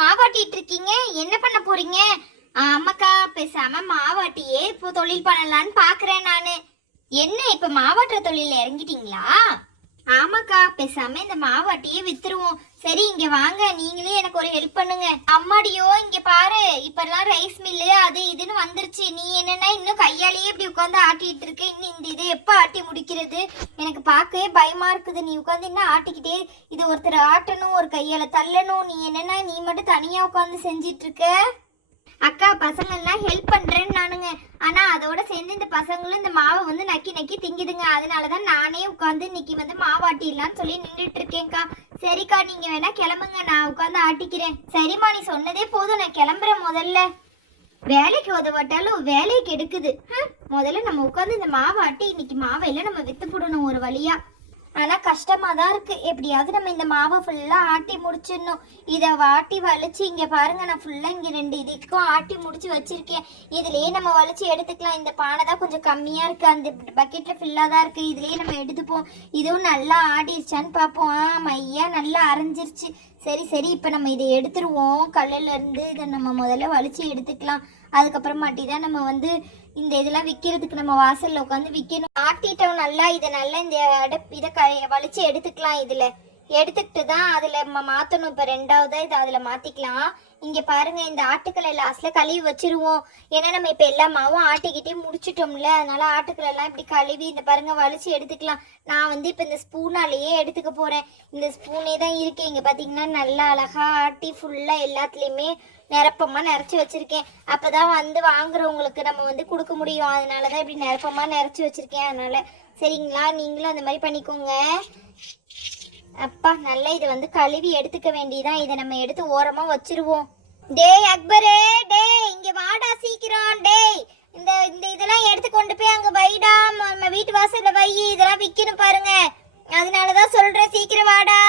மாவாட்டிட்டு இருக்கீங்க? என்ன பண்ண போறீங்க? ஆமாக்கா, பேசாம மாவாட்டியே இப்போ தொழில் பண்ணலான்னு பாக்குறேன் நானு. என்ன இப்ப மாவாட்டுற தொழில இறங்கிட்டீங்களா? ஆமாக்கா, பேசாம இந்த மாவாட்டியே வித்துருவோம். சரி, இங்க வாங்க, நீங்களே எனக்கு ஒரு ஹெல்ப் பண்ணுங்க. அம்மாடியோ, இங்க பாரு, இப்பெல்லாம் ரைஸ் மில்லு அது இதுன்னு வந்துருச்சு. நீ என்னன்னா இன்னும் கையாலேயே இப்படி உட்காந்து ஆட்டிட்டு இருக்க. இன்னும் இந்த இதை எப்ப ஆட்டி முடிக்கிறது? எனக்கு பார்க்கவே பயமா இருக்குது. நீ உட்காந்து இன்னும் ஆட்டிக்கிட்டே, இது ஒருத்தர் ஆட்டணும், ஒரு கையால தள்ளணும். நீ என்னன்னா நீ மட்டும் தனியா உட்காந்து செஞ்சிட்டு இருக்க. அக்கா, பசங்க எல்லாம் ஹெல்ப் பண்றேன்னு நானுங்க. ஆனா அதோட சேர்ந்து இந்த பசங்களும் இந்த மாவை வந்து நக்கி நக்கி திங்குதுங்க. அதனாலதான் நானே உட்காந்து இன்னைக்கு வந்து மாவாட்டிடலான்னு சொல்லி நின்றுட்டு இருக்கேன்க்கா. சரிக்கா, நீங்க வேணா கிளம்புங்க, நான் உட்காந்து ஆட்டிக்கிறேன். சரிம்மா, நீ சொன்னதே போதும், நான் கிளம்புறேன். முதல்ல வேலைக்கு உதவாட்டாலும் வேலைக்கு எடுக்குது. முதல்ல நம்ம உட்காந்து இந்த மாவாட்டி இன்னைக்கு மாவையில நம்ம வித்து போடணும் ஒரு வழியா. ஆனா கஷ்டமா தான் இருக்கு. எப்படியாவது நம்ம இந்த மாவை ஃபுல்லா ஆட்டி முடிச்சிடணும். இதை வாட்டி வலிச்சு இங்க பாருங்க, நான் ஃபுல்லா இங்க 2 இதுக்கும் ஆட்டி முடிச்சு வச்சிருக்கேன். இதுலயே நம்ம வலிச்சு எடுத்துக்கலாம். இந்த பானை தான் கொஞ்சம் கம்மியா இருக்கு, அந்த பக்கெட்ல ஃபில்லா தான் இருக்கு. இதுலயே நம்ம எடுத்துப்போம். இதுவும் நல்லா ஆடிடுச்சான்னு பார்ப்போம். மையா நல்லா அரைஞ்சிருச்சு. சரி சரி, இப்ப நம்ம இதை எடுத்துருவோம். கல்லுல இருந்து இதை நம்ம முதல்ல வலிச்சு எடுத்துக்கலாம். அதுக்கப்புறமாட்டி தான் நம்ம வந்து இந்த இதெல்லாம் விற்கிறதுக்கு நம்ம வாசல்ல உட்காந்து விற்கணும். ஆட்டிட்டோம் நல்லா. இதை நல்லா இந்த இதை வலிச்சு எடுத்துக்கலாம். இதுல எடுத்துக்கிட்டு தான் அதுல மாத்தணும். இப்ப 2வதா இதை அதுல மாத்திக்கலாம். இங்க பாருங்க, இந்த ஆட்டுக்களை லாஸ்ட்ல கழுவி வச்சிருவோம். ஏன்னா நம்ம இப்ப எல்லா மாவும் ஆட்டிக்கிட்டே முடிச்சிட்டோம்ல, அதனால ஆட்டுக்களை எல்லாம் இப்படி கழுவி இந்த பாருங்க வலிச்சு எடுத்துக்கலாம். நான் வந்து இப்ப இந்த ஸ்பூனாலேயே எடுத்துக்க போறேன். இந்த ஸ்பூனே தான் இருக்கு. இங்க பாத்தீங்கன்னா நல்லா அழகா ஆட்டி ஃபுல்லா எல்லாத்துலயுமே நிரப்பமா நிறைச்சி வச்சிருக்கேன். அப்பதான் வந்து வாங்குறவங்களுக்கு நம்ம வந்து கொடுக்க முடியும். அதனாலதான் இப்படி நிரப்பமா நிறைச்சி வச்சிருக்கேன். அதனால சரிங்களா, நீங்களும் அந்த மாதிரி பண்ணிக்கோங்க. அப்பா, நல்லா இதை வந்து கழுவி எடுத்துக்க வேண்டியதான். இதை நம்ம எடுத்து ஓரமா வச்சிருவோம். டேய் அக்பரே, டேய் இங்க வாடா சீக்கிரம். டேய், இந்த இந்த இதெல்லாம் எடுத்து கொண்டு போய் அங்க வைடா, நம்ம வீட்டு வாசல்ல வை. இதெல்லாம் விக்கணும் பாருங்க, அதனாலதான் சொல்றேன், சீக்கிரம் வாடா.